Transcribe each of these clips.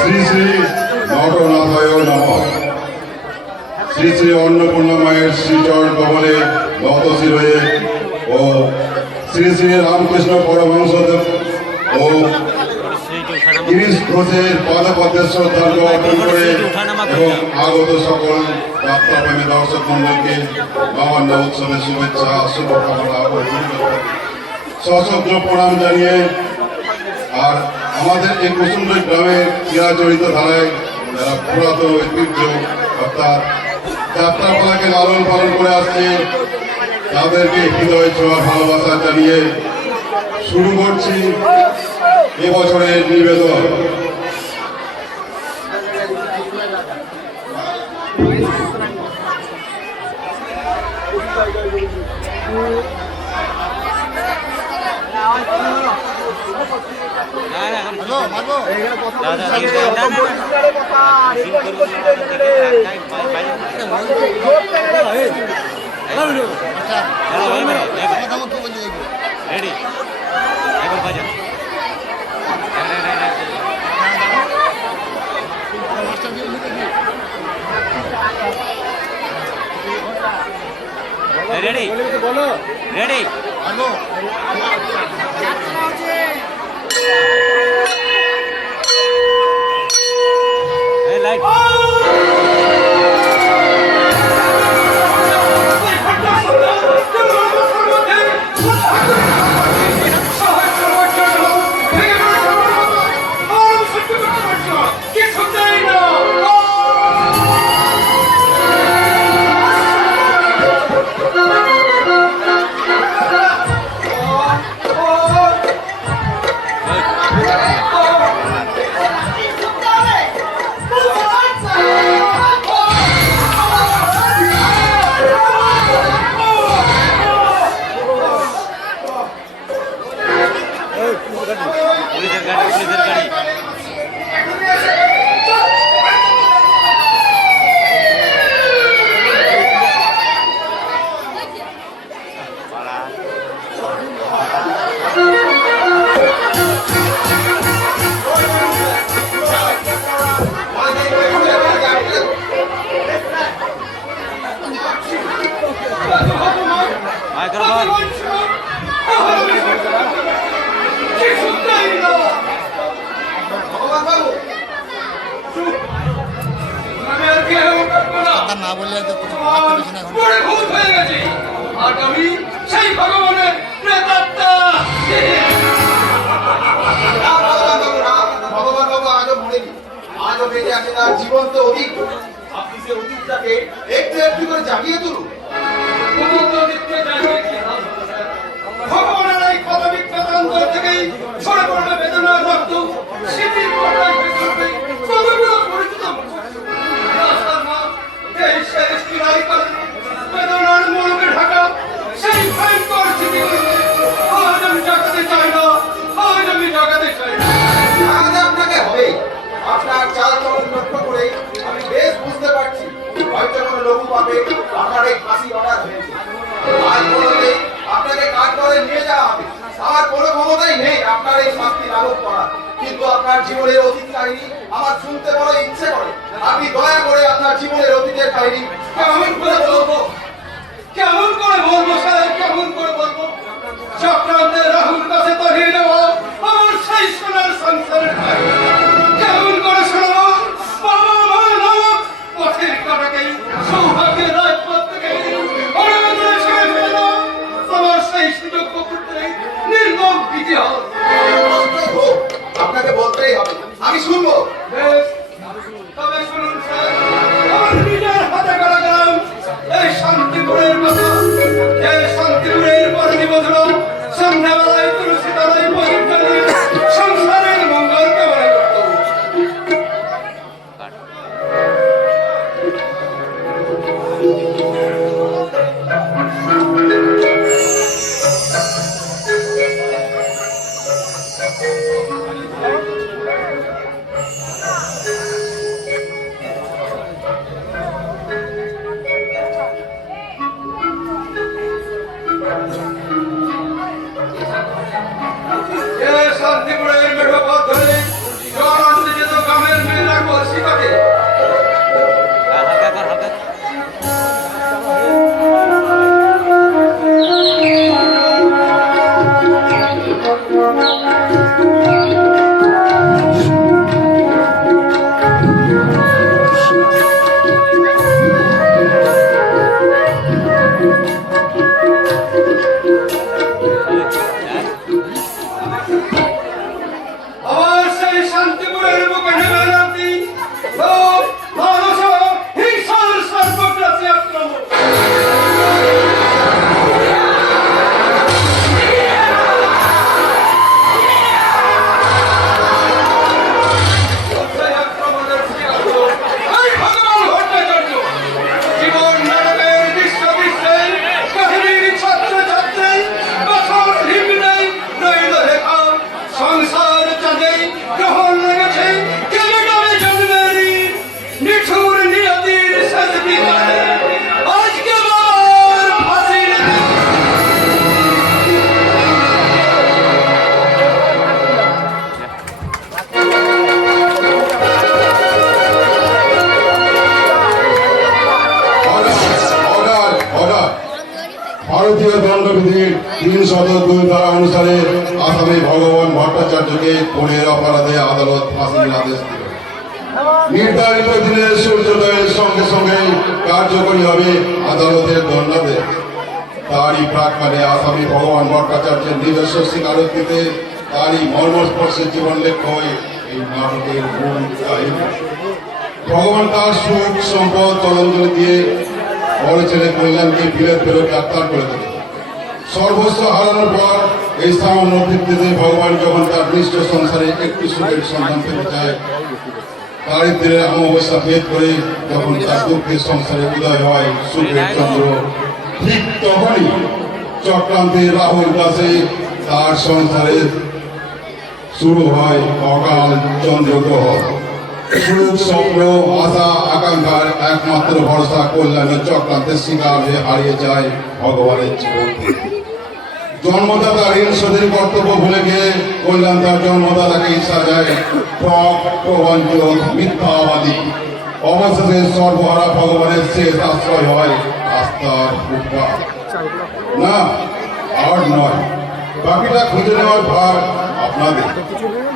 শ্রী শ্রী নটনাথায় নমঃ। শ্রী শ্রী অন্নপূর্ণা মায়ের শ্রীচরণ কমলে নতশির হয়ে ও শ্রী শ্রী রামকৃষ্ণ পরমহংসদেব ও গিরিশ ঘোষের পাদপদ্মে শ্রদ্ধার্ঘ অর্পণ করে এবং আগত সকল যাত্রাপ্রেমী দর্শক মন্ডলকে নবান্ন উৎসবের শুভেচ্ছা শুভকামনা ও সশস্ত্র প্রণাম জানিয়ে আর আমাদের এই কুসুমডি গ্রামের চিরাচরিত ধারায় যারা পুরাতন ঐতিহ্য অর্থাৎ যাত্রাপালাকে লালন পালন করে আসছে তাদেরকে হৃদয় ছোঁয়া ভালোবাসা জানিয়ে শুরু করছি এবছরের নিবেদন। রেডি রেডি বলো রেডি লাইট না বললে আগামী সেই ভগবানের প্রেতাত্মা ভগবান বাবু আজও মরেনি, আজও বেঁচে আছে তার জীবন্ত অতীত। আপনি সে অতীতটাকে একটু একটু করে জাগিয়ে তুলুন। ভগবানের এই পদবিক বেদান্তর থেকেই সরে পড়বে বেদনার রক্ত, স্মৃতির পর্দায় ভেসে উঠবে কতগুলো পরিচিত বেদনার মরমে ঢাকা সেই ভয়ঙ্কর স্মৃতিগুলোকে আজ আমি জাগাতে চাই না, আজ আমি জাগাতে চাই না। আপনাকে হবে আপনার চাল চলন লক্ষ্য করে আমি বেশ বুঝতে পারছি হয়তো কোনো লঘু পাবে আপনার এই ফাঁসি অর্ডার হয়েছে। আজ বলতে আপনাকে কাঠ করে নিয়ে যাওয়া হবে। আমার কোনো ক্ষমতাই নেই আপনার এই শাস্তি লাঘব করা, কিন্তু আপনার জীবনের অতীত কাহিনী আমার শুনতে বড় ইচ্ছে করে। আপনি দয়া করে আপনার জীবনের অতীতের কাহিনী কেমন করে বলবো, কেমন করে বলবো স্যার, কেমন করে বলবো? চক্রান্তের রাহুল কাছে তরিয়ে নেওয়া আমার সেই সোনার সংসারের কাহিনী কেমন করে শোনাবো? বাবা মা নামক পথের কাটাকেই সৌভাগ্যের রাজপথ থেকে অনাগত ছেড়ে ফেলে দাও আমার সেই সুযোগ্য পুত্রের নির্মম ইতিহাস। আপনাকে বলতেই হবে, আমি শুনবো। বেশ, তবে শুনুন স্যার, আমার নিজের হাতে গড়া গ্রাম এই শান্তিপুরের কথা। এই শান্তিপুরের পরে নিবন্ধন সন্ধ্যাবেলায় তুলসী তলায় মহিম চালিয়ে সংসারের মঙ্গল কামনা করত। 302 ধারা অনুসারে আসামি ভগবান ভট্টাচার্যকে খুনের অপরাধে আদালত ফাঁসির আদেশ দিল। নির্ধারিত দিনে সূর্যোদয়ের সঙ্গে সঙ্গে কার্যকরী হবে আদালতের দণ্ডাদেশ। তারই প্রাক্কালে আসামি ভগবান ভট্টাচার্যের নিজস্ব স্বীকারোক্তিতে তারই মর্মস্পর্শী জীবন লেখ্য এই নাটকের মূল কাহিনী। ভগবান তার সুখ সম্পদ জলাঞ্জলি দিয়ে বড় ছেলে কল্যাণকে ফিরে ফেরত গ্রেপ্তার করে দিল। সর্বস্ব হারানোর পর এই সামান্য ভিত্তিতে ভগবান যখন তার নিষ্ঠ সংসারে একটি সুখের সন্ধান পেতে চায়, দারিদ্রের অমাবস্যা ভেদ করে যখন তার দুঃখের সংসারে উদয় হয় সুখের চন্দ্র, ঠিক তখনই চক্রান্তে রাহুল দাসে তার সংসারে শুরু হয় অকাল চন্দ্রগ্রহণ। সুখ স্বপ্ন আশা আকাঙ্ক্ষার একমাত্র ভরসা কল্যাণের চক্রান্তের শিকার হয়ে হারিয়ে যায় ভগবানের জীবন। জন্মদাতা ঋণ শোধের কর্তব্য ভুলে গিয়ে কল্যাণ তার জন্মদাতাকে ইচ্ছা যায় প্রবঞ্চক মিথ্যাবাদী। অবশেষে সর্বহারা ভগবানের শেষ আশ্রয় হয় আস্থার উদ্ধার। না, আর নয়, বাকিটা খুঁজে নেওয়ার ভার আপনাদের।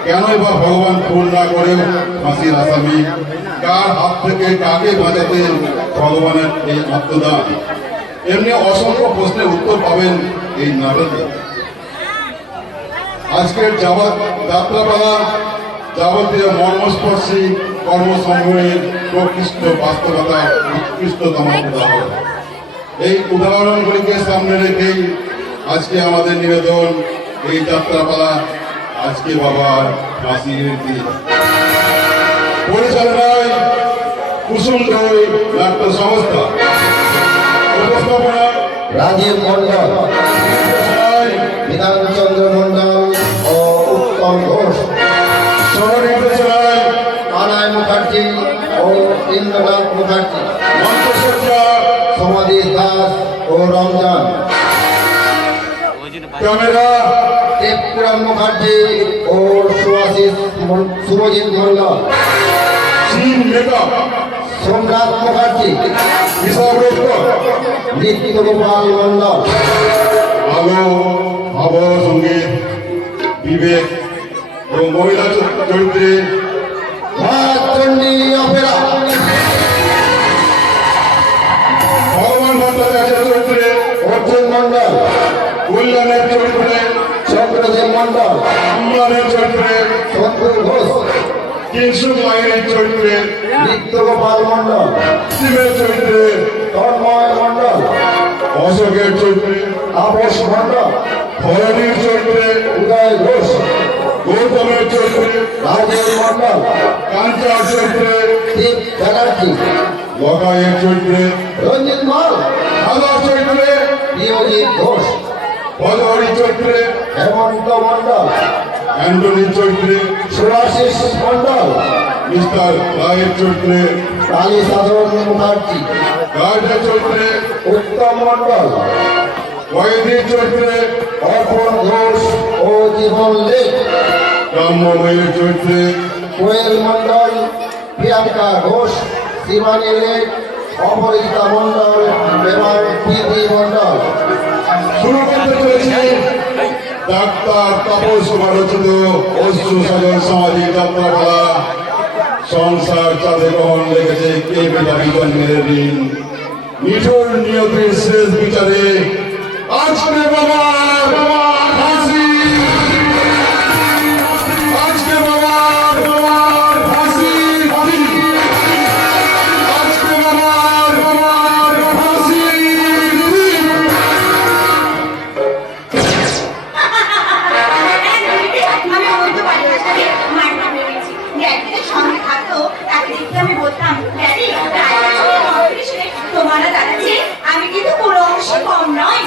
কেনই বা ভগবান খুন না করে ফাঁসির আসামি? কার হাত থেকে কাকে বাঁচাতে ভগবানের এই আত্মদান? এমনি অসংখ্য প্রশ্নের উত্তর পাবেন এই নাটকে। আজকের যাত্রাপালা যাবতীয় মর্মস্পর্শী কর্মসমূহের প্রকৃষ্ট বাস্তবতা উৎকৃষ্টতম উদাহরণ। এই উদাহরণগুলিকে সামনে রেখেই আজকে আমাদের নিবেদন এই যাত্রাপালা আজকে বাবার ফাঁসির দিন। পরিচালনায় কুসুম দই নাট্য সংস্থা, উপস্থাপনা রাজীব মন্ডল, বিধানচন্দ্র মন্ডল ও উত্তম ঘোষ, সহ-নির্দেশনায় কানাই মুখার্জি ও ইন্দ্রনাথ মুখার্জি, মঞ্চসজ্জা সমাধি দাস ও রমজান, ক্যামেরা দেবপুরাম মুখার্জি ও শুভজিৎ মন্ডল, সিন মেকআপ, সোমনাথ মুখার্জি, হিসাব রক্ষক, নিত্যগোপাল মন্ডল, আলো ভাব সঙ্গীত বিবেক এবং মহিলা চরিত্রে চণ্ডী অপেরা, ভগবান ভট্টাচার্যের চরিত্রে অর্জুন মন্ডল, কল্যাণের চরিত্রে চন্দ্রদেব মন্ডল, অম্লানের চরিত্রে সন্তোষ ঘোষ, কিংসুক মাহিনীর চরিত্রে নিত্যগোপাল মন্ডল, শিবের চরিত্রে তন্ময় মন্ডল, অশোকের চরিত্রে তাপস মন্ডল, ধরণীর চরিত্রে উদয় ঘোষ, গৌতমের চরিত্রে রাজেশ মন্ডল, কাঞ্চার চরিত্রে দীপ ব্যানার্জি, লকাইয়ের চরিত্রে রঞ্জিত মাল, সাদার চরিত্রে প্রিয়জিৎ ঘোষ, ভজহরি চরিত্রে হেমন্ত মন্ডল, অ্যান্টনির চরিত্রে সুরাশিস মন্ডল, মিস্টার রায়ের চরিত্রে কালী সাধন মুখার্জি, গার্ডের চরিত্রে উত্তম মন্ডল, কয়েদির চরিত্রে অর্পণ ঘোষ ও জীবন লেখ, রামময়ের চরিত্রে কোয়েল মন্ডল, প্রিয়াঙ্কা ঘোষ, শিবানী লেখ, অপরিতা মন্ডল এবং প্রীতি মন্ডল। শুরু করতে চলেছি ডাক্তার তাপস রচিত অশ্রু সাগর সামাজিক যাত্রাপালা সংসার চাঁদে গ্রহণ লেগেছে কে মেধাবী জন্মের ঋণ। নিঠুর নিয়তির শেষ বিচারে আজকে বাবার ফাঁসি, আজকে বাবার ফাঁসি, আজকে বাবার ফাঁসি। আমি বলতে পারি না, মারটা মেরেছি। ড্যাডিদের সঙ্গে থাকতো, তাকে দেখতে আমি বলতাম, ড্যাডি, তোমারা দাঁড়াচ্ছে, আমি কিন্তু কোনো অংশে কম নয়।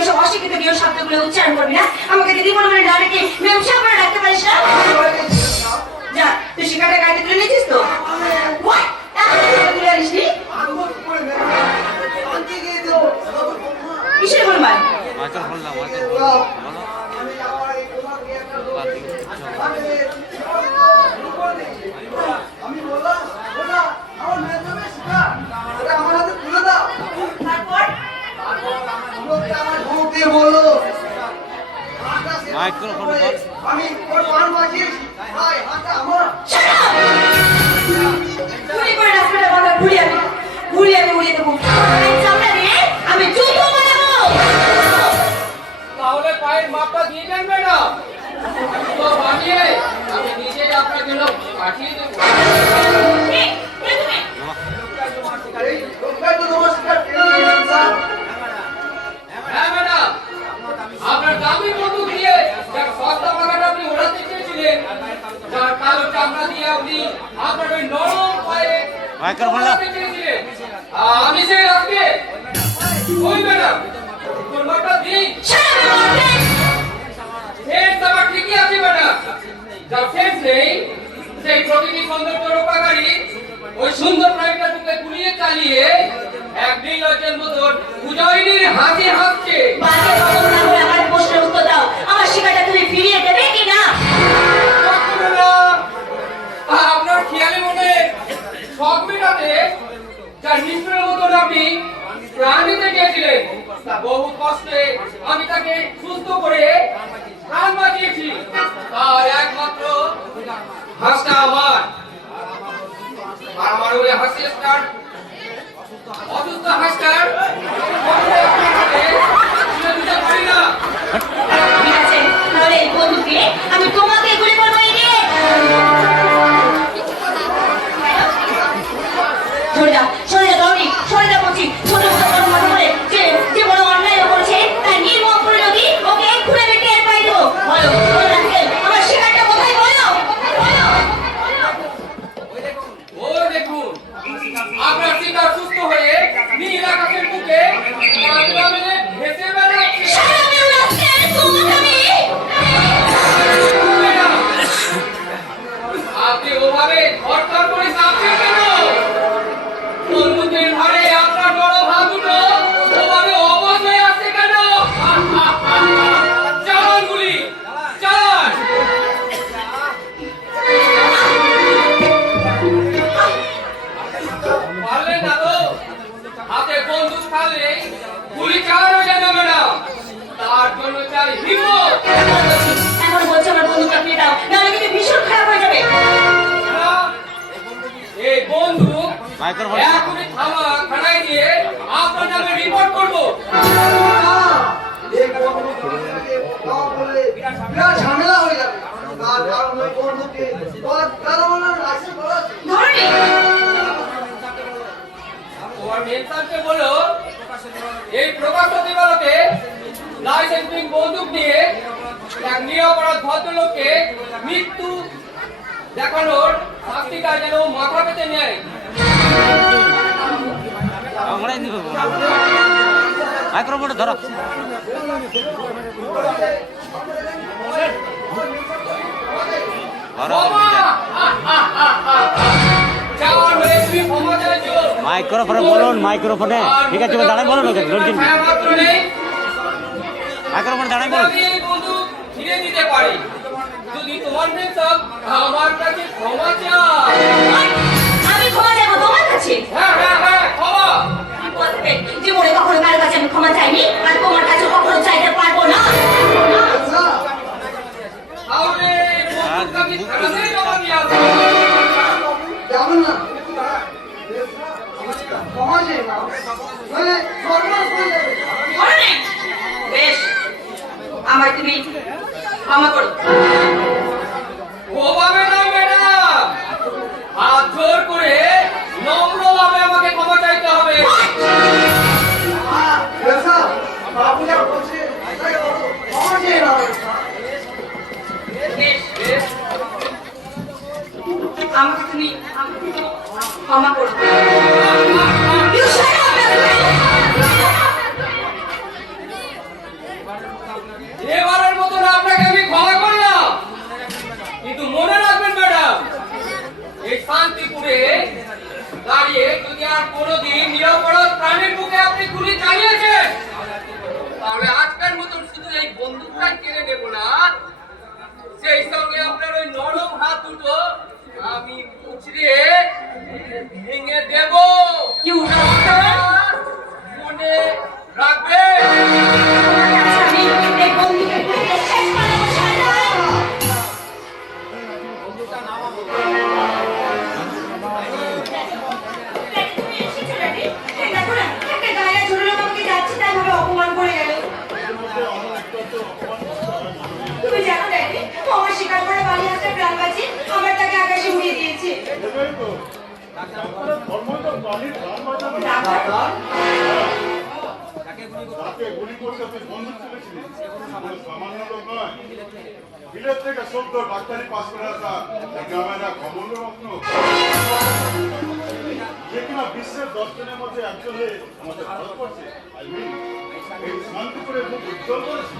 ওইসব অশিক্ষিত নিয়ে শব্দগুলো উচ্চারণ করবি না। আমাকে দিদি মনে মনে না রেখে মেমসা করে রাখতে পারিস না। যা, তুই শিকারটা গাইতে তুলে নিয়েছিস তো? What? তুলে আনিসনি? কিসের গোলমাল? মাইকেল ফোন দাও, মাইকেল আমি বললাম ওটা আমার মেয়ে যাবে শিকার, ওটা আমার হাতে তুলে দাও। তারপর লোকটা আমার ভোগ দিয়ে বললো মাইকেল ফোন কর। আমি ওর পান বাজিয়েছি, ভাই হাতটা আমার। গুলি করে রাস্তাটা বন্ধ আমি উড়িয়ে দেবো। চামড়া দিয়ে আমি জুতো বানাবো। তাহলে পায়ের মাপটা দিয়ে দেন ম্যাডাম, তো বানিয়ে আমি নিজেই আপনার জন্য পাঠিয়ে দেবো। এই, এই তুমি। এই লোকটাই তো তোমার শিকার টেনে নিয়েছেন, স্যার। হ্যাঁ ম্যাডাম, আপনার দামি বন্দুক দিয়ে যে সস্তা পাখাটা আপনি ওড়াতে চেয়েছিলেন, যার কালো চামড়া দিয়ে আপনি আপনার ওই নরম পায়ে মাইকেল ফোন দাও। ওড়াতে চেয়েছিলেন, আমি সেই রাখতে ওই ম্যাডাম তোর মাপটা দিই। সেন্স আমার ঠিকই আছে ম্যাডাম, যার সেন্স নেই সেই প্রকৃতি সৌন্দর্য রক্ষাকারী ওই সুন্দর প্রাণীটাকে গুলিয়ে চালিয়ে এক নির্লজ্জের মতন উদয়নির হাসি হাসছে। বাজে কথা না বলে আমার প্রশ্নের উত্তর দাও। আমার শিকারটা তুমি ফিরিয়ে দেবে কি না? আপনার খেয়ালে মনে শখ মেটাতে যার নিষ্ঠুরের মতন আপনি প্রাণ দিতে গিয়েছিলেন, তা বহু কষ্টে আমি তাকে সুস্থ করে প্রাণ বাঁচিয়েছি। তার একমাত্র হাসটা আমার, আর আমার ওই হাসিটার অসুস্থ হাসটার তুলে দিতে পারি না। ঠিক আছে, তাহলে এই বন্ধুকে আমি তোমাকে গুলি করবো এই নিয়ে। সরে যা গৌরী, সরে যা বলছি। ছোট ছোট বড় কথা বলে যে বড় অন্যায় করেছে তার নির্মম পরিণতি ওকে খুলে বেটে এর পাই দেবো। বলো বলো রাখেল, আমার শিকারটা কোথায় বলো? ও দেখুন, আপনার শিকার সুস্থ হয়ে নীল আকাশের বুকে পাতলা মেলে ভেসে বেড়াচ্ছে। শালামের রাস্তায় তোমাকে আমি আপনি ওভাবে ধরধর করে কাঁপছেন কেন? বন্দুকের ভারে আপনার বড় হাত দুটো ওভাবে অবশ হয়ে আসছে কেন? চালান গুলি, চালান। পারলেন না তো? হাতে বন্দুক থাকলে গুলি চালানো যাবে ম্যাডাম, তার জন্য চাই হিম্মত। এখন বলছো আমার বন্ধুটা ফিরে দাও, নাহলে কিন্তু ভীষণ খারাপ হয়ে যাবে। এই বন্দুক মাইকেল ফোন এখনই থানা থানায় গিয়ে আপনার নামে রিপোর্ট করবো। এই বন্ধু দাও বলে বিরাট ঝামেলা হয়ে যাবে। তার কারণ ওই বন্ধুকে তার মানে লাইসেন্স করা আছে। ধরনি তোমার মেনসানকে বলো এই প্রকাশ দিবালকে লাইসেন্সিং বন্দুক নিয়ে এক নিরপরাধ ভদ্রলোককে মৃত্যু দেখানোর শাস্তিটা যেন মাথা পেতে নেয়। আমরাই দিব। মাইক্রোফোন ধরো। যাওয়ার হয়ে তুমি ক্ষমা চাইছো। মাইক্রোফোনে বলুন, মাইক্রোফোনে। ঠিক আছে, দাঁড়াই বলুন ওকে, লড়ছেন কি? ছায়ামাত্র নেই। মাইক্রোফোনে দাঁড়াই বলুন। আমি এই বন্দুক ফিরে দিতে পারি যদি তোমার মেনসান আমার কাছে ক্ষমা চায়। আমি ক্ষমা চাইবো তোমার কাছে। হ্যাঁ হ্যাঁ হ্যাঁ, ক্ষমা। বলবে জীবনে কখনো কারো কাছে আমি ক্ষমা চাইনি আর তোমার কাছে কখনো চাইতে পারবো না। তাহলে বন্দুকটা কি থানাতেই জমা দিয়ে আসবো? যাবেন না। সমাজে না মানে সর্বনাশ হয়ে যাবে। ধরনি বেশ, আমায় তুমি ক্ষমা করো। ওভাবে না ম্যাডাম, হাত জোর করে নম্রভাবে আমাকে ক্ষমা চাইতে হবে। বেসা বাবু যা বলছে তাই বলো। সমাজে না বেশ, বেশ, আমাকে তুমি ক্ষমা করো। You shut up, মতন শুধু এই বন্দুকটাই কেড়ে নেব না, সেই সঙ্গে আপনার ওই নরম হাত দুটো আমি মুচড়ে ভেঙে দেব। You doctor? মনে রাখবে। আমি এই বন্দুকের গুলিতে শেষ বানাবো সর্দার। তুমি এসেছো নাকি? এই দেখো না, একটা গায়ে ছোট লোক আমাকে যাচ্ছে তাই ভাবে অপমান করে গেল। তুমি জানো ড্যাডি, ও আমার শিকার করে বালি হাতে প্রাণবাজি আমার তাকে আকাশে উড়িয়ে দিয়েছে। ডাক্তার, তাকে গুলি করতে তুই বন্দুক তুলেছিলি? কোনো সামান্য লোক নয়। বিলেত থেকে সদ্য ডাক্তারি পাস করে আসা গ্রামের এক অমূল্য রত্ন, যে কিনা বিশ্বের 10 জনের মধ্যে একজন হয়ে আমাদের ভারতবর্ষে এই শান্তিপুরের মুখ উজ্জ্বল করেছে।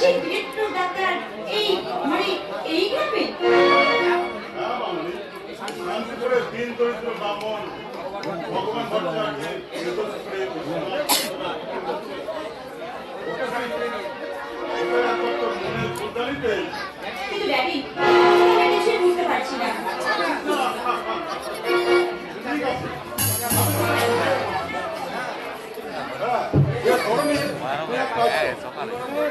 সেই বিলেটপুর ডাক্তার এই মানে এই গ্রামে? হ্যাঁ মামনি, শান্তিপুরের দিন দরিদ্র ব্রাহ্মণ ভগবান ভট্টাচার্যকে নির্দোষ করে ওকে খালি একমাত্র মনের শ্রদ্ধালিতে কিন্তু ড্যাডি, আমি কিছুই বুঝতে পারছি না। ঠিক আছে। হ্যাঁ, এ ধরনের তুই এক কাজ কর।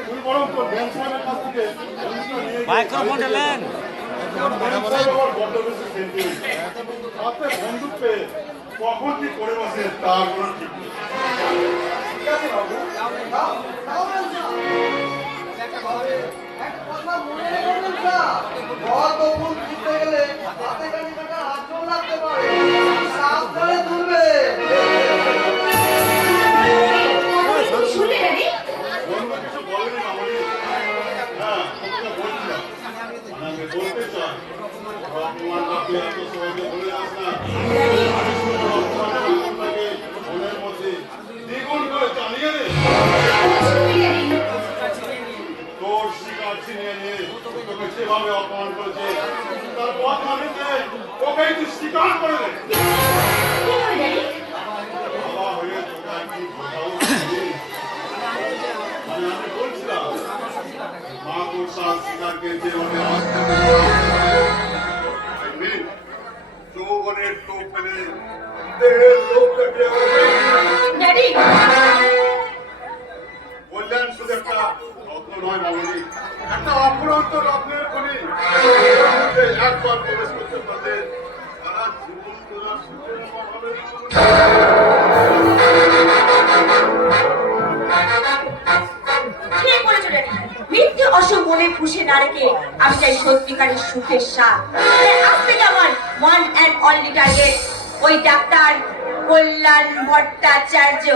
তুই বরং তোর ব্যান সাহেবের কাছ থেকে বন্দুকটা নিয়ে গিয়ে মাইক্রোফোনটা নেন। ব্যান সাহেব আবার বড্ড বেশি সেন্টিমেন্ট। হাতে বন্দুক পেয়ে কখন কি করে বসে তার কোনো ঠিক নেই। ঠিক আছে বাবু, দাও, দাও বলছো। একটা কথা মনে রাখবেন না, বল কখন জিততে গেলে হাতে কানি কাটা আঁচড় লাগতে পারে, সাবধানে তুলবে। তুমি শুনলে ড্যাডি? অন্য কিছু বলেনি মামনি। হ্যাঁ, তোকে বলছিলাম। আমি বলতে চাই, অপমান আপনি এত সহজে বলে যাস না। অপমানের আগুনটাকে মনের মধ্যে দ্বিগুণ করে জ্বালিয়ে দে। তোর শিকার ছিনিয়ে নিয়ে তোকে যেভাবে অপমান করেছে তার পথ মানিতে ওকেই তুই স্বীকার করে দে। কি হবে ড্যাডি? বাবা হয়ে তোকে একদিন বোঝাও আমি বলছিলাম মা তোর সাথ শিকারকে যেভাবে যৌবনের টোপ ফেলে দেহের লোক কাটিয়ে ড্যাডি, বললেন শুধু একটা রত্ন নয় মামনি, একটা অপরন্ত রত্নের খনি। একবার প্রবেশ করতে পারলে সারা জীবন তোরা সুখের অভাব হবে না। ঠিক বলেছো ড্যাডি। মিথ্যে অসুখ মনে পুষে না রেখে আমি চাই সত্যিকারের সুখের স্বাদ। তাই আজ থেকে আমার ওয়ান অ্যান্ড অনলি টার্গেট ওই ডাক্তার কল্যাণ ভট্টাচার্য।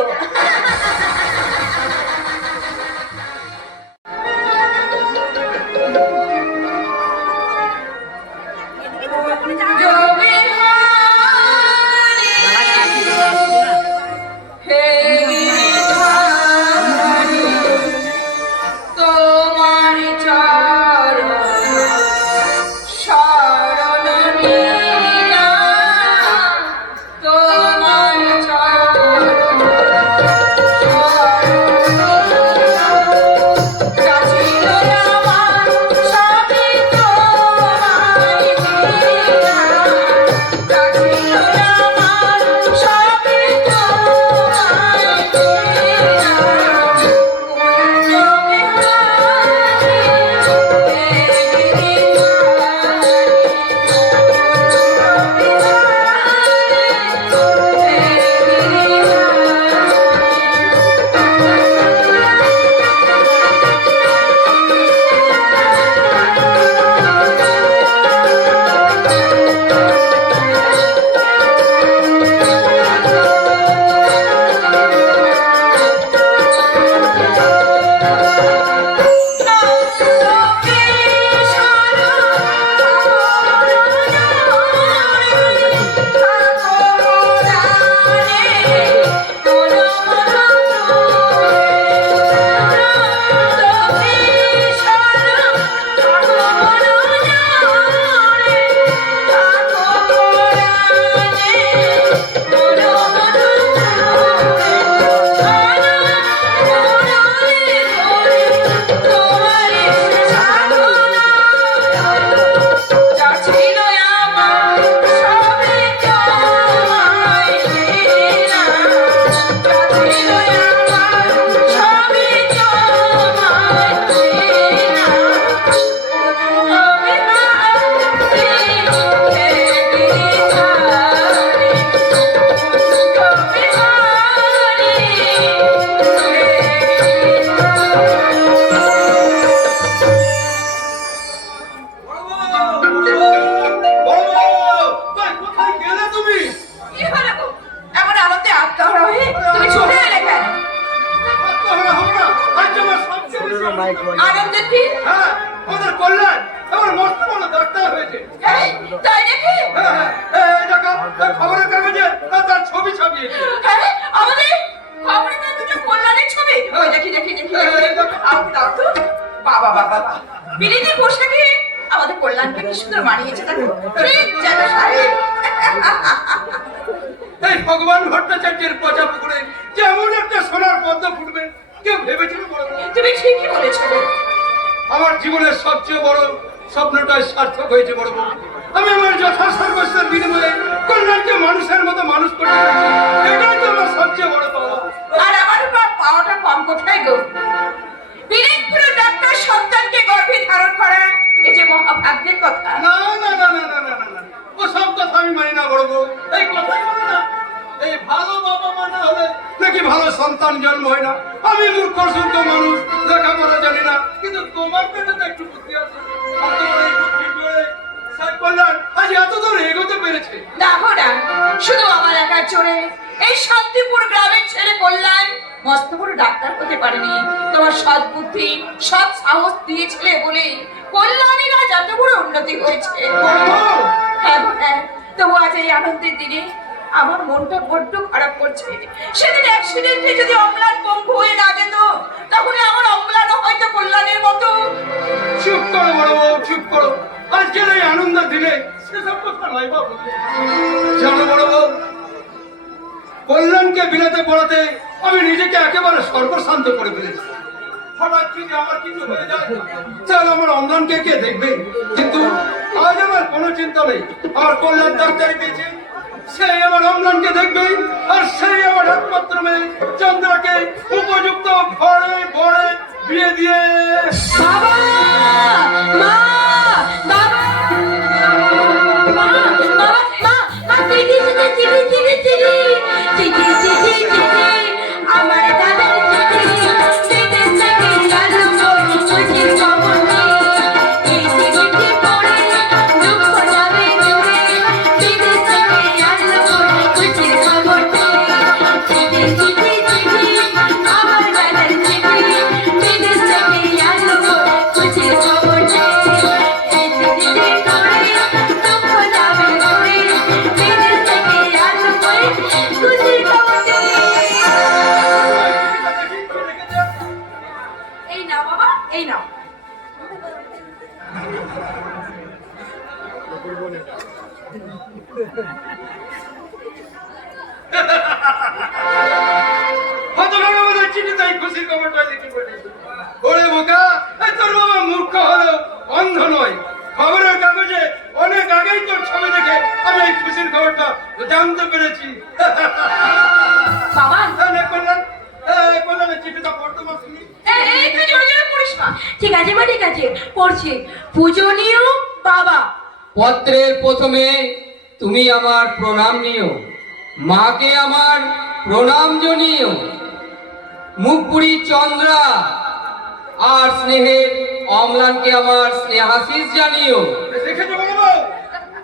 তোমার চরণ শরণ নিয়া, তোমার চরণ আনন্দের দিন? হ্যাঁ, আমাদের কল্যাণ আমার মস্ত বড় ডাক্তার হয়েছে। এই, তাই নাকি? হ্যাঁ, এই দেখো, এই খবরের কাগজে তার ছবি ছাপিয়েছে। হ্যাঁ, আমাদের খবরের কাগজে কল্যাণের ছবি। ওই দেখি। দাও তো। বাবা। বিলিতি পোশাকে আমাদের কল্যাণকে কি সুন্দর মানিয়েছে দেখো। ঠিক যেন সাহেব। এই ভগবান ভট্টাচার্যের পচা পুকুরে যেমন একটা সোনার পদ্ম ফুটবে কেউ ভেবেছিল বড়? তুমি ঠিকই বলেছো। আমার জীবনের সবচেয়ে বড় স্বপ্নটাই সার্থক হয়েছে বড় বউ। আমি আমার যথাসর্বস্বের বিনিময়ে কল্যাণকে মানুষের মতো মানুষ করতে পেরেছি। এটাই তো আমার সবচেয়ে বড় পাওয়া। আর আমার উপর পাওয়াটা কম কোথায় গো? বিলিতপুর ডাক্তার সন্তানকে গর্ভে ধারণ করা এই যে মহাভাগ্যের কথা। না। ও সব কথা আমি মানি না বড় বউ। এই কথাই বলে না, এই ভালো বাবা মা না হলে নাকি ভালো সন্তান জন্ম হয় না। আমি মূর্খ সূর্খ মানুষ, লেখাপড়া জানি না, কিন্তু তোমার পেটে তো একটু বুদ্ধি আছে। আর তোমার এই বুদ্ধি পেয়ে স্যার কল্যাণ আজ এত দূর এগোতে পেরেছে। দেখো না, শুধু আমার একার জোরে এই শান্তিপুর গ্রামের ছেলে কল্যাণ মস্ত বড় ডাক্তার হতে পারেনি। তোমার সৎ বুদ্ধি, সৎ সাহস দিয়েছিলে বলে কল্যাণের আজ এত বড় উন্নতি হয়েছে। হ্যাঁ, তবু আজ এই আনন্দের দিনে আমার মনটা বড্ড খারাপ করছে। সেদিন অ্যাক্সিডেন্টে যদি অম্লান পঙ্গু হয়ে না যেত, তাহলে আমার অম্লানও হয়তো কল্যাণের মতো। চুপ করো বড় বউ, চুপ করো। আজকের এই আনন্দের দিনে সেসব কথা নয় বাবু। জানো বড় বউ, কল্যাণকে বিলেতে পড়াতে আমি নিজেকে একেবারে সর্বশান্ত করে ফেলেছি। হঠাৎ যদি আমার কিছু হয়ে যায় তাহলে আমার অম্লানকে কে দেখবে? কিন্তু আজ আমার কোনো চিন্তা নেই। আমার কল্যাণ ডাক্তারি পেয়েছে, সেই আমার অম্লানকে দেখবে, আর সেই আমার একমাত্র মেয়ে চন্দ্রাকে উপযুক্ত ঘরে ঘরে বিয়ে দিয়ে বাবা, মা, বাবা, আমার দাদার এই নাও। হতভাগা আমাদের চিঠিতে এই খুশির খবরটা লিখে পাঠিয়েছে। ওরে বোকা, এই তোর বাবা মূর্খ হলো, অন্ধ নয়। খবরের কাগজে অনেক আগেই তোর ছবি দেখে আমি এই খুশির খবরটা জানতে পেরেছি। বাবা, কল্যাণের চিঠিটা পড়তে পারছি। এই তুই জোরে জোরে পড়িস না। ঠিক আছে মা, ঠিক আছে, পড়ছি। পূজনীয় বাবা, পত্রের প্রথমে তুমি আমার প্রণাম নিও, মাকে আমার প্রণাম জানিও, মুখপুরি চন্দ্রা আর স্নেহের অম্লানকে আমার স্নেহাশিস জানিও। দেখেছো বাবা,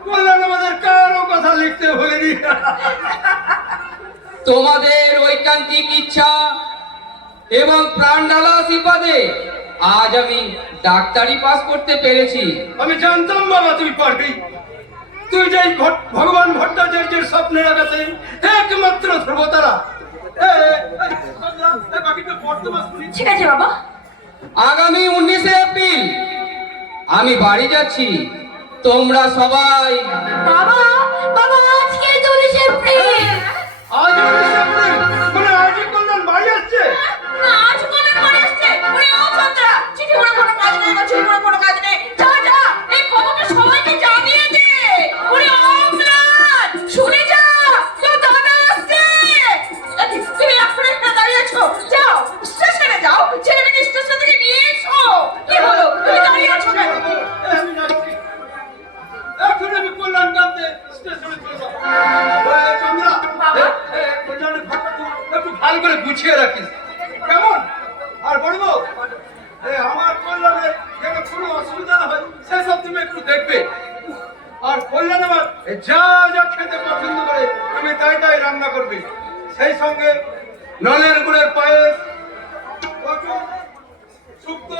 কল্যাণ আমাদের কারো কথা লিখতে ভুলিনি। তোমাদের ঐকান্তিক ইচ্ছা এবং প্রাণঢালা আশীর্বাদে আজ আমি ডাক্তারি পাস করতে পেরেছি। আমি জানতাম বাবা তুই পারবি। তুই যে ভগবান ভট্টাচার্যের স্বপ্নের আঘাতে একমাত্র ধ্রুবতারা। ঠিক আছে বাবা। আগামী 19 এপ্রিল আমি বাড়ি যাচ্ছি, তোমরা সবাই। বাবা, বাবা, আজকে 19 এপ্রিল। আজ 19 এপ্রিল, মানে আজই কল্যাণ বাড়ি আসছে। আজ কবে বাড়ি আসছে? ওরে ও চন্দ্রা, চিঠি করে কোনো কাজ নেই, চিঠি করে কোনো কাজ নেই। যা, এই খবরটা সবাইকে জানিয়ে দে। ওরে অম্লান, শুনে যা, তোর দাদা আসছে। তুমি এখন একটা দাঁড়িয়ে আছো, যাও স্টেশনে যাও, ছেলেটাকে স্টেশন থেকে নিয়ে এসো। কি হলো, তুমি দাঁড়িয়ে আছো কেন? আমি যাচ্ছি। এখন আমি কল্যাণ কাঁদতে স্টেশনে চলে যাবো। চন্দ্রা, কল্যাণের ঘরটা তুই একটু ভালো করে গুছিয়ে রাখিস, কেমন? আর বলবো, আমার কল্যাণের যেন কোনো অসুবিধা না হয় সেসব তুমি একটু দেখবে। আর কল্যাণ আমার যা যা খেতে পছন্দ করে তুমি তাই রান্না করবে। সেই সঙ্গে নলের গুড়ের পায়েস, কচু, শুক্তো,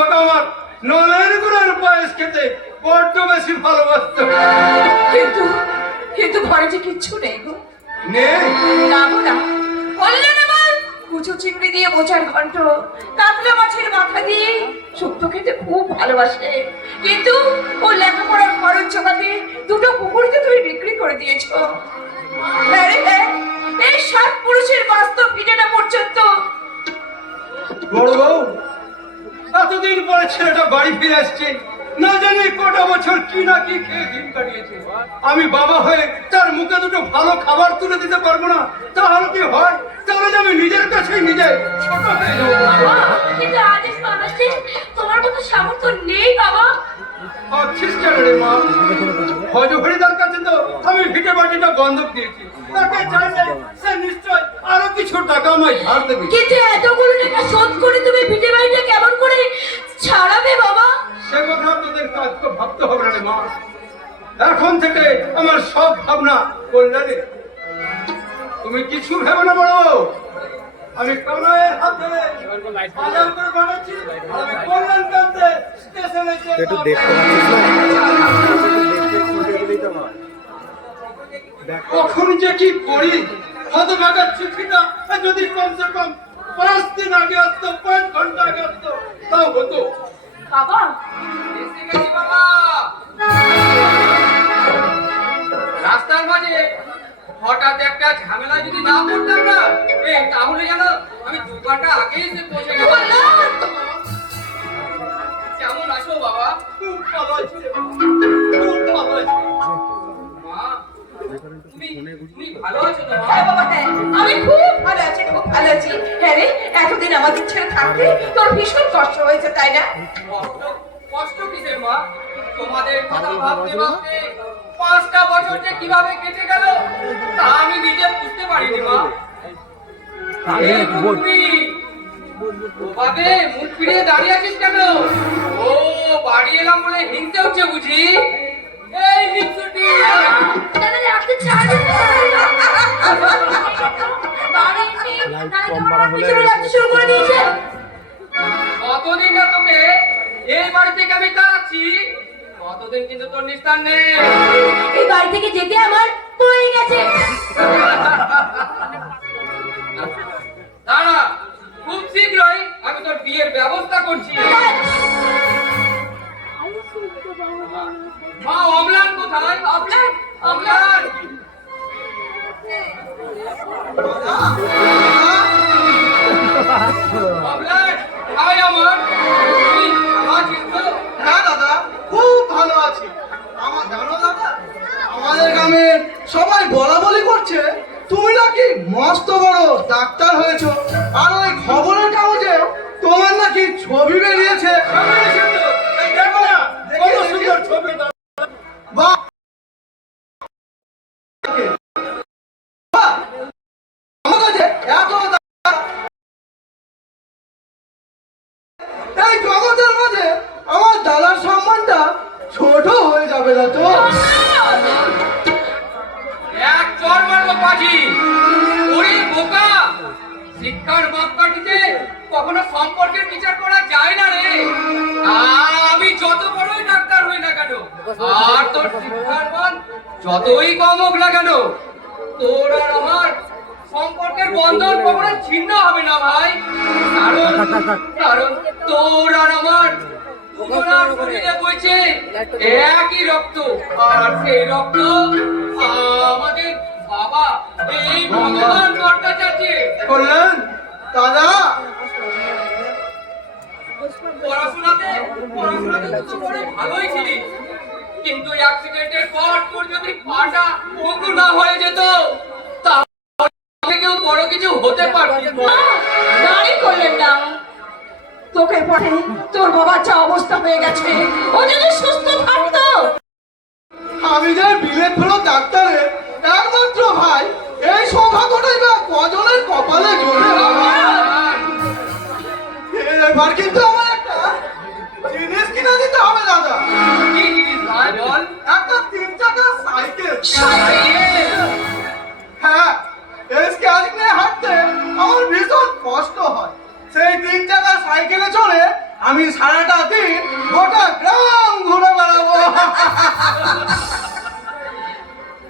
বাবাকে আমার নলের গুড়ের পায়েস খেতে বড্ড বেশি ভালোবাসতো। কিন্তু কিন্তু ঘরে যে কিচ্ছু নেই গো। নেই? না গো না, বললেন আমার কুচো চিংড়ি দিয়ে মোচার ঘন্ট, কাতলা মাছের মাথা দিয়ে শুক্তো খেতে খুব ভালোবাসে। কিন্তু ও লেখাপড়ার খরচ জোগাতে দুটো পুকুরিতে তুমি বিক্রি করে দিয়েছো। হ্যাঁ রে হ্যাঁ, এই 7 পুরুষের বাস্তব ভিটেনা পর্যন্ত। বড় বউ, এতদিন পরে ছেলেটা বাড়ি ফিরে আসছে, না জানি কটা বছর কি না কি খেয়ে দিন কাটিয়েছে। আমি বাবা হয়ে তার মুখে দুটো ভালো খাবার তুলে দিতে পারবো না, তাহলে কি হয়? তাহলে যে আমি নিজের কাছেই নিজে ছোট হয়ে যাবো। বাবা, কিন্তু আদেশ বানাচ্ছে তোমার মতো সামর্থ্য নেই বাবা। ভাবছিস কেন রে মা? হজহরিদার কাছে তো আমি ভিটে বাটিটা বন্ধক দিয়েছি, তাকে চাইলে সে নিশ্চয় আরো কিছু টাকা আমায় ধার দেবে। কিন্তু এতগুলো টাকা শোধ করে তুমি ভিটে বাড়িটা কেমন করে ছাড়াবে বাবা? সে কথা তোদের কাজকে ভাবতে হবে না রে মা। এখন থেকে আমার সব ভাবনা কল্যাণে। তুমি কিছু ভেবো না বড়। আমি কানাইয়ের হাত ধরে বাজার করে বানাচ্ছি, আর আমি কল্যাণ কান্দে স্টেশনে একটু দেখতে কখন যে কি করি? হতভাগার চিঠিটা যদি কমসে কম 5 দিন আগে আসতো, 5 ঘন্টা আগে আসতো, তাও হতো। বাবা, এসে গেছি বাবা। রাস্তার মাঝে হঠাৎ একটা ঝামেলা যদি না করতাম না, তাহলে যেন আমি 2 ঘন্টা আগেই এসে পৌঁছে গেলাম। কল্যাণ! কেমন আছো বাবা? খুব ভালো আছি, খুব ভালো আছি। মা, তুমি ভালো আছো তো মা? হ্যাঁ বাবা হ্যাঁ, আমি খুব ভালো আছি, খুব ভালো আছি। হ্যাঁ রে, এতদিন আমাদের ছেড়ে থাকতে তোর ভীষণ কষ্ট হয়েছে তাই না? কষ্ট কষ্ট কিসের মা? তোমাদের কথা ভাবতে ভাবতে 5টা বছর যে কিভাবে কেটে গেল তা আমি নিজে বুঝতে পারিনি মা। এই তুমি ওভাবে মুখ ফিরিয়ে দাঁড়িয়ে আছিস কেন? ও বাড়ি এলাম বলে হিংসে হচ্ছে বুঝি? এই হিংসুটি দাদা রাখতে ছাড়বে না। বাড়ি এসে তাই তোমার পিছনে লাগতে শুরু করে দিয়েছে। কতদিন না তোকে এই বাড়ি থেকে আমি তাড়াচ্ছি, কতদিন কিন্তু তোর নিস্তার নেই। এই বাড়ি থেকে যেতে আমার হয়ে গেছে। দাঁড়া, খুব শীঘ্রই আমি তোর বিয়ের ব্যবস্থা করছি। মা, অম্লান কোথায়? অম্লান, অম্লান! অম্লান, হাই আমার। তুই আছিস তো? হ্যাঁ দাদা, খুব ভালো আছি। আমার জানো দাদা, আমাদের গ্রামের সবাই বলা বলি করছে তুমি নাকি মস্ত বড় ডাক্তার হয়েছো, আর ওই খবরের কাগজে তোমার নাকি ছবি বেরিয়েছে। ছবি এসেছে, এই দেখো না, কত সুন্দর ছবি। বাহ! বাহ! আমার কাছে এত এই জগতের মাঝে আমার দাদার সম্মানটা ছোট হয়ে যাবে না তো? এক চর মারবো পাখি। ওরে বোকা, শিক্ষার মাপকাঠিতে কখনো সম্পর্কের বিচার করা যায় না রে। আমি যত বড়ই ডাক্তার হই না কেন, আর তোর শিক্ষার মান যতই কম হোক না কেন, তোর আর আমার সম্পর্কের বন্ধন কখনো ছিন্ন হবে না ভাই। কারণ তোর আর আমার দুজনার শরীরে বইছে একই রক্ত, আর সেই রক্ত আমাদের বাবা এই ভগবান ভট্টাচার্য। কল্যাণ দাদা, পড়াশোনাতে তো পড়ে ভালোই ছিলি, কিন্তু অ্যাক্সিডেন্টের পর তোর যদি পাটা পঙ্গু না হয়ে যেত তাহলে কেউ বড় কিছু হতে পারত। দাঁড়ি করলেন না, তোকে পরে তোর বাবার যা অবস্থা হয়ে গেছে, ও যদি সুস্থ থাকতো। আমি যে বিলেত হলো ডাক্তারের একমাত্র ভাই, এই সৌভাগ্যটাই বা কজনের কপালে জোটে বাবা। এবার কিন্তু আমার একটা জিনিস কিনে দিতে হবে দাদা। কি জিনিস ভাই বল? একটা 3 চাকার সাইকেল। সাইকেল? হ্যাঁ, এই স্ক্যাচ নিয়ে হাঁটতে আমার ভীষণ কষ্ট হয়। সেই 3 চাকার সাইকেলে চড়ে আমি সারাটা দিন গোটা গ্রাম ঘুরে বেড়াবো।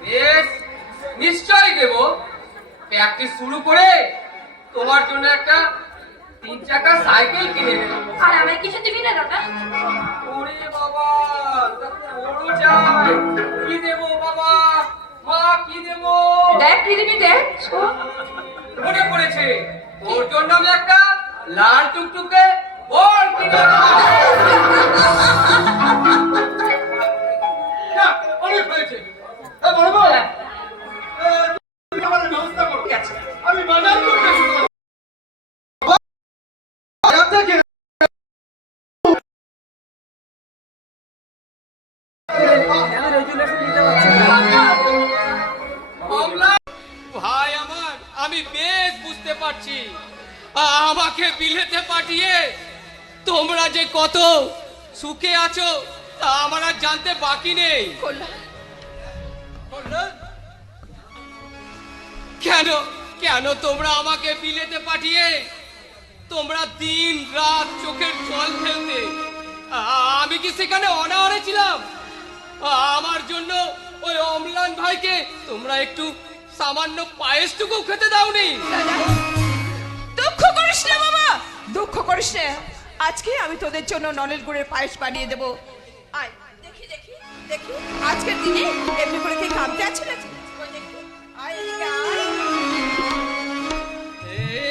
বেশ, নিশ্চয়ই দেব। প্র্যাকটিস শুরু করে তোমার জন্য একটা 3 চাকা সাইকেল কিনে দেবো। আর আমার কিছু দিবি না দাদা? ওরে বাবা, তা তো বড় চাই। কি দেবো বাবা? মা কি দেবো? দেখ কি দিবি দেখ। মনে পড়েছে, ওর জন্য আমি একটা লাল টুকটুকে বল কিনে দেবো। না, অনেক হয়েছে। বড় বউ, তুমি আমার ব্যবস্থা করো। ঠিক আছে। আমি বাজার করতে শুরু করবো। বাজার থেকে কমলা, ভাই আমার, আমি বেশ বুঝতে পারছি আমাকে বিলেতে পাঠিয়ে তোমরা যে কত সুখে আছো তা আমার আর জানতে বাকি নেই। কেন কেন তোমরা আমাকে বিলেতে পাঠিয়ে তোমরা দিন রাত চোখের জল ফেলতে? আমি কি সেখানে অনাহারে ছিলাম? আমার জন্য ওই অম্লান ভাইকে তোমরা একটু সামান্য পায়েসটুকু খেতে দাওনি? দুঃখ করিস না বাবা, দুঃখ করিস না। আজকে আমি তোদের জন্য নলের গুড়ের পায়েস বানিয়ে দেবো। আয় দেখি দেখি দেখি, আজকের দিনে এমনি করে কি কামতে আছে নাকি? ওই দেখি, আয় এদিকে আয়।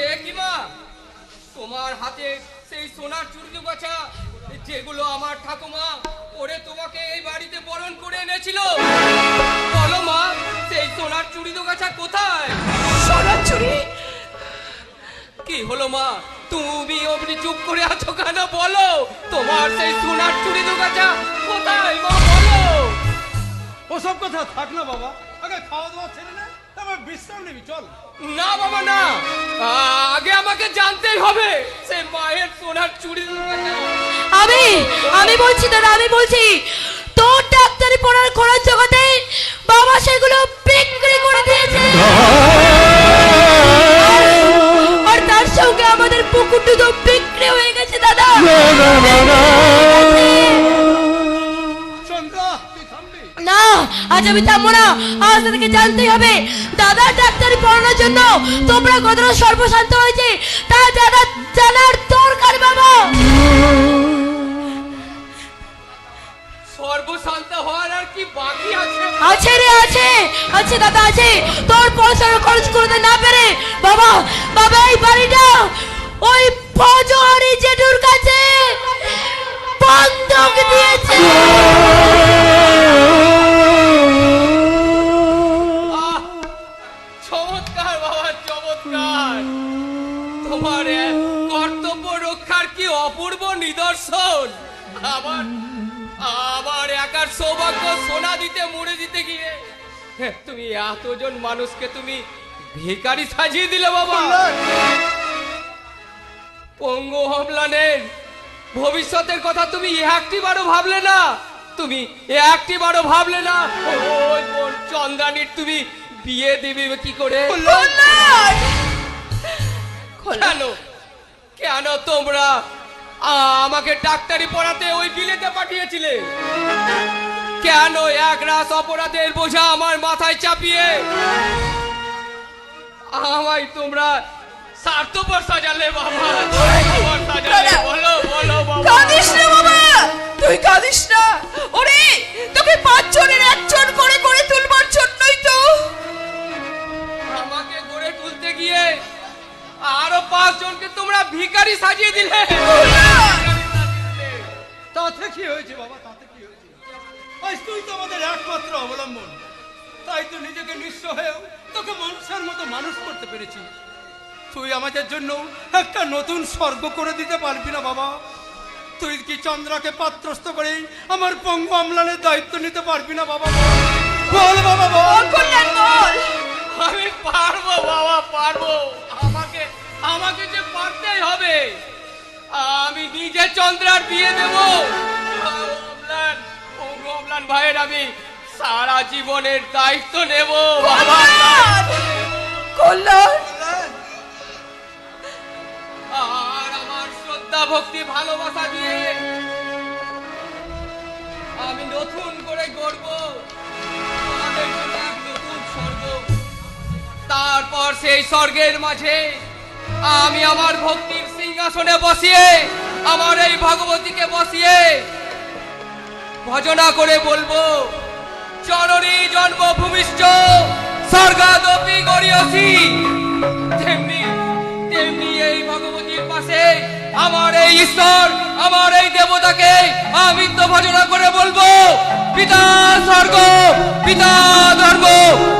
এ কি মা, তোমার হাতে সেই সোনার চুড়ি বাছা যেগুলো আমার ঠাকুমা পরে তোমাকে এই বাড়িতে বরণ করে এনেছিল, বলো মা সেই সোনার চুড়ি গাছা কোথায়? সোনার চুড়ি? কি হলো মা, তুমি অমনি চুপ করে আছো কেন? বলো তোমার সেই সোনার চুড়ি গাছা কোথায় মা, বলো। ওসব কথা থাক না বাবা, আগে খাওয়া দাওয়া ছেড়ে না, তারপর বিশ্রাম নিবি, চল। না বাবা না, আগে আমাকে জানতেই হবে সে মায়ের সোনার চুড়ি। আমি বলছি দাদা, আমি বলছি তোর ডাক্তারি পড়ার খরচ জগতে বাবা সেগুলো বিক্রি করে দিয়েছে। আর তার সঙ্গে আমাদের পুকুরটু তো বিক্রি হয়ে গেছে দাদা। চন্দ্রা, তুই থামবি? না, আজ আমি থামবো না, আজ তাদেরকে জানতেই হবে দাদা ডাক্তারি পড়ানোর জন্য তোমরা কতটা সর্বশান্ত হয়েছে তা দাদা জানার দরকার বাবা। সর্বশান্ত হওয়ার আর কি বাকি আছে? আছে রে, আছে আছে দাদা, আছে। তোর পয়সার খরচ করতে না পেরে বাবা বাবা এই বাড়িটা ওই ভজহরি জেঠুর কাছে বন্ধক দিয়েছে। আহ, চমৎকার বাবা, চমৎকার। তোমার কর্তব্য রক্ষার কি অপূর্ব নিদর্শন। আমার একার সৌভাগ্য সোনা দিতে মুড়ে দিতে গিয়ে তুমি এতজন মানুষকে তুমি ভিখারি সাজিয়ে দিলে বাবা। পঙ্গু অম্লানের ভবিষ্যতের কথা তুমি একটি বারও ভাবলে না, তুমি একটি বারও ভাবলে না। ওই বোন চন্দ্রানীর তুমি বিয়ে দিবি কি করে? কেন কেন তোমরা আমাকে ডাক্তারি পড়াতে ওই বিলেতে পাঠিয়েছিলে? কেন এক রাস অপরাধের বোঝা আমার মাথায় চাপিয়ে আমায় তোমরা স্বার্থপর সাজালে বাবা? স্বার্থপর সাজালে, বলো বলো বাবা। কাঁদিস না বাবা, তুই কাঁদিস না। ওরে তোকে 5 জনের 1 জন করে করে তুলবার জন্যই তো আমাকে গড়ে তুলতে গিয়ে আরো 5 জনকে তোমরা ভিখারি সাজিয়ে দিলে। তাতে কি হয়েছে বাবা, তাতে কি হয়েছে? আজ তুই তো আমাদের একমাত্র অবলম্বন, তাই তো নিজেকে নিঃস্ব হয়েও তোকে মানুষের মতো মানুষ করতে পেরেছি। তুই আমাদের জন্য একটা নতুন স্বর্গ করে দিতে পারবি না বাবা? তুই কি চন্দ্রাকে পাত্রস্থ করে আমার পঙ্গু অম্লানের দায়িত্ব নিতে পারবি না বাবা? বল বাবা, বল। কল্যাণ বল। আমি পারবো বাবা, পারবো। আমাকে আমাকে যে পারতেই হবে। আমি নিজে চন্দ্রার বিয়ে দেব। অম্লান ভাইয়ের আমি সারা জীবনের দায়িত্ব নেব বাবা। কল্যাণ, আর আমার শ্রদ্ধা ভক্তি ভালোবাসা দিয়ে আমি নতুন করে গড়ব তোমাদের জন্য এক নতুন স্বর্গ। তারপর সেই স্বর্গের মাঝে আমি আমার ভক্তির সিংহাসনে বসিয়ে আমার এই ভগবতীকে বসিয়ে ভজনা করে বলবো, জননী জন্মভূমিষ্ঠ স্বর্গাদপি গরিয়সি। তেমনি তেমনি এই ভগবতীর পাশে আমার এই ঈশ্বর, আমার এই দেবতাকে আমি তো ভজনা করে বলবো, পিতা স্বর্গ, পিতা ধর্ম,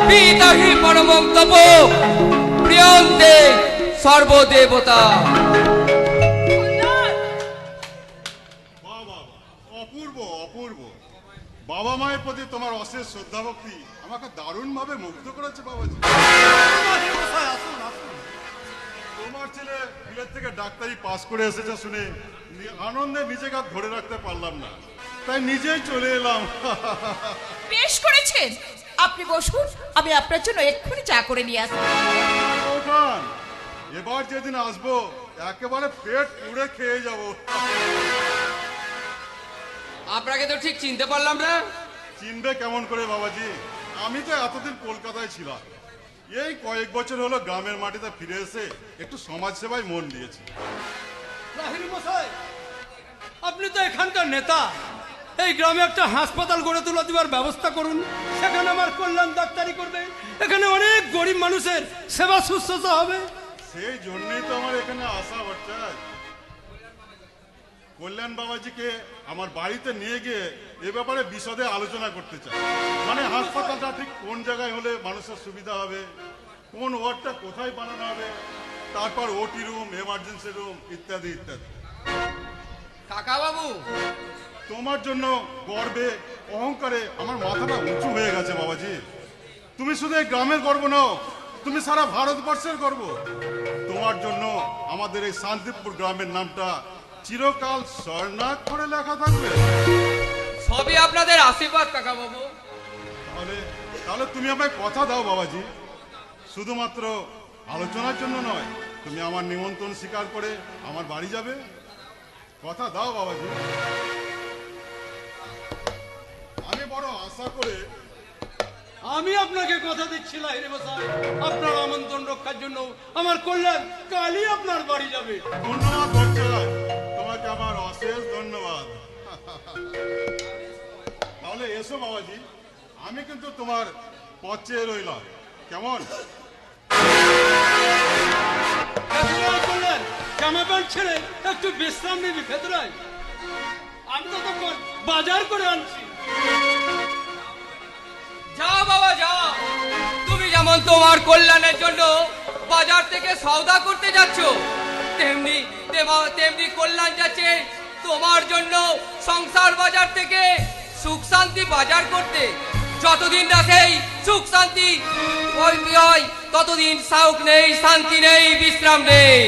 পিতা হি পরমং তপ, প্রিয়ন্তে সর্বদেবতা। বাহ বাহ, অপূর্ব অপূর্ব। বাবা মায়ের প্রতি তোমার অশেষ শ্রদ্ধা ভক্তি আমাকে দারুণ ভাবে মুগ্ধ করেছে বাবাজি। তোমার ছেলে বিলেত থেকে ডাক্তারি পাস করে এসেছে শুনে আনন্দে নিজেকে আর ধরে রাখতে পারলাম না, তাই নিজেই চলে এলাম। বেশ করেছেন, আপনি বসুন, আমি আপনার জন্য এক্ষুনি চা করে নিয়ে আসবো। ওঠান, এবার যেদিন আসবো একেবারে পেট পুড়ে খেয়ে যাব। আপনাকে তো ঠিক চিনতে পারলাম না। চিনবে কেমন করে বাবাজি, আমি তো এতদিন কলকাতায় ছিলাম, এই কয়েক বছর হলো গ্রামের মাটিতে ফিরে এসে একটু সমাজ সেবায় মন দিয়েছি। লাহিড়ী মশাই, আপনি তো এখানকার নেতা, এই গ্রামে একটা হাসপাতাল গড়ে তুলে দেওয়ার ব্যবস্থা করুন। সেখানে আমার কল্যাণ ডাক্তারি করবে, এখানে অনেক গরিব মানুষের সেবা শুশ্রূষা হবে। সেই জন্যই তো আমার এখানে আসা হচ্ছে। কল্যাণ বাবাজিকে আমার বাড়িতে নিয়ে গিয়ে এ ব্যাপারে বিশদে আলোচনা করতে চাই। মানে হাসপাতালটা ঠিক কোন জায়গায় হলে মানুষের সুবিধা হবে, কোন ওয়ার্ডটা কোথায় বানানো হবে, তারপর ওটি রুম, এমার্জেন্সি রুম ইত্যাদি ইত্যাদি। কাকা বাবু, তোমার জন্য গর্বে অহংকারে আমার মাথাটা উঁচু হয়ে গেছে বাবাজি। তুমি শুধু এই গ্রামের গর্ব নও, তুমি সারা ভারতবর্ষের গর্ব। তোমার জন্য আমাদের এই শান্তিপুর গ্রামের নামটা চিরকাল স্বর্ণাক্ষরে লেখা থাকবে। সবই আপনাদের আশীর্বাদ কাকা বাবু। তাহলে তাহলে তুমি আমায় কথা দাও বাবাজি, শুধুমাত্র আলোচনার জন্য নয়, তুমি আমার নিমন্ত্রণ স্বীকার করে আমার বাড়ি যাবে। কথা দাও বাবাজি। আমি বড় আশা করে আমি আপনাকে কথা দিচ্ছি লাহিড়ী মশাই, আপনার আমন্ত্রণ রক্ষার জন্য আমার কল্যাণ কালই আপনার বাড়ি যাবে। ধন্যবাদ বচ্চাই, তোমাকে আমার অশেষ ধন্যবাদ। তাহলে এসো বাবাজি, আমি কিন্তু তোমার পথ চেয়ে রইলাম, কেমন? কল্যাণ, জামা প্যান্ট ছেড়ে একটু বিশ্রাম নিবি ভেতরে আয়। আমি তো তখন বাজার করে আনছি। যাও বাবা যাও, তুমি যেমন তোমার কল্যাণের জন্য বাজার থেকে সওদা করতে যাচ্ছ, তেমনি তেমনি কল্যাণ যাচ্ছে তোমার জন্য সংসার বাজার থেকে সুখ শান্তি বাজার করতে। যতদিন না সেই সুখ শান্তি হয় ততদিন সাউক নেই, শান্তি নেই, বিশ্রাম নেই।